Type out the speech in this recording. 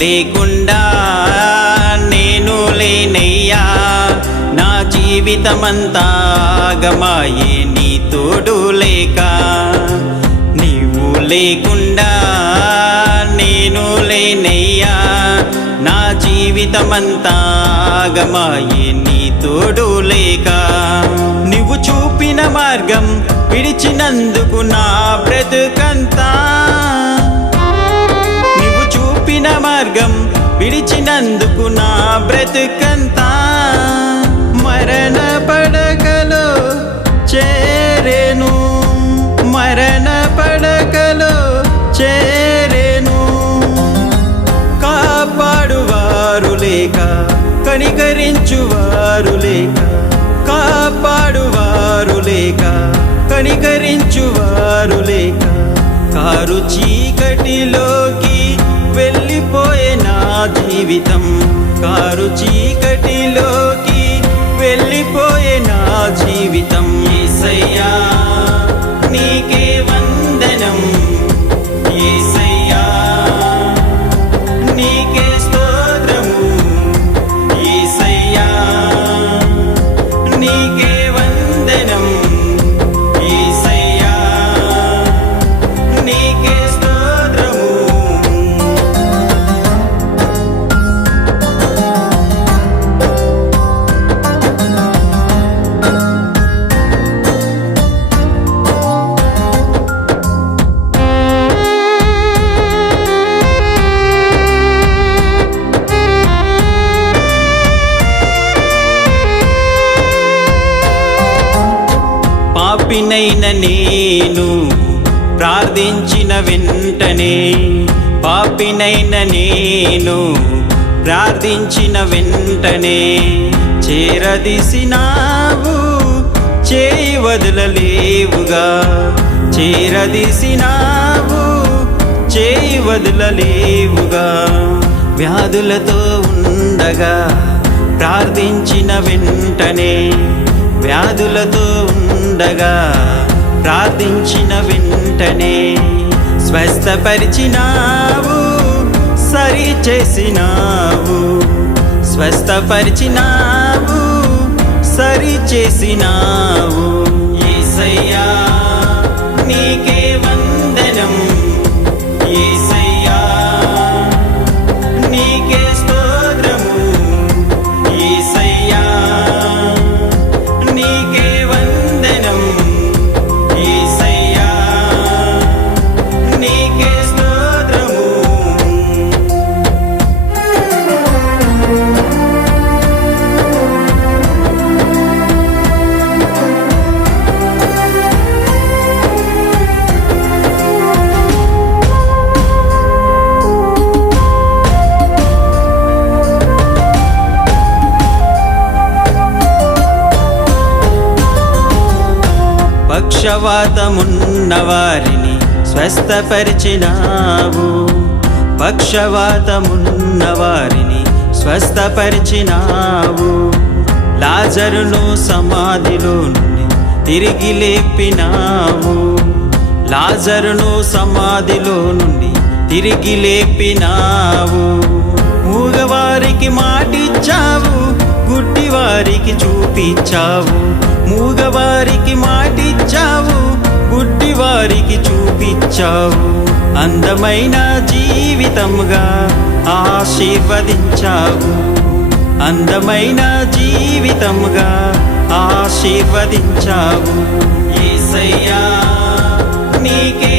లేకుండా నేను లేనయ్యా, నా జీవితమంతా ఆగమాయే నీ తోడు లేక. నీవు లేకుండా నేను లేనయ్యా, నా జీవితమంతా ఆగమాయే నీ తోడు లేక. నువ్వు చూపిన మార్గం విడిచినందుకు నా బ్రతుకంతా, నువ్వు చూపిన మార్గం విడిచినందుకు నా బ్రతుకంతా మరణ పడకలో చేరేను, మరణ పడకలో చేరేను. కాపాడువారు లేక, కనికరించువారు లేక, కాపాడువారు లేక, కనికరించువారు లేక, కారు చీకటిలోకి వెళ్ళిపోయే నా జీవితం, కారు చీకటిలోకి వెళ్ళిపోయే నా జీవితం. యేసయ్యా నీకే వందనం, యేసయ్యా నీకే స్తోత్రము, యేసయ్యా నీకే వందనం, యేసయ్యా నీకే స్తోత్రము. పాపినైన నేను ప్రార్థించిన వెంటనే, పాపినైన నేను ప్రార్థించిన వెంటనే చేరదీసినావు, చేయి వదలలేవుగా, చేరదీసినావు, చేయి వదలలేవుగా. వ్యాధులతో ఉండగా ప్రార్థించిన వెంటనే, వ్యాధులతో ఉండగా ప్రార్థించిన వెంటనే స్వస్థపరిచినావు, సరి చేసినావు, స్వస్థపరిచినావు, సరి చేసినావు. యేసయ్యా నీకే వందనం, యేసయ్యా నీకే స్తోత్రము, యేసయ్యా నీకే వందనం, యేసయ్యా నీకే స్తోత్రము. పక్షవాతమున్న వారిని స్వస్థపరిచినావు, పక్షవాతమున్న వారిని స్వస్థపరిచినావు. లాజరును సమాధిలో నుండి తిరిగి లేపినావు, లాజరును సమాధిలో నుండి తిరిగి లేపినావు. మూగవారికి మాటిచ్చావు, గుడ్డివారికి చూపించావు, మూగవారికి మాటిచ్చావు, గుడ్డివారికి చూపించావు. అందమైన జీవితముగా ఆశీర్వదించావు, అందమైన జీవితముగా ఆశీర్వదించావు. యేసయ్యా నీకే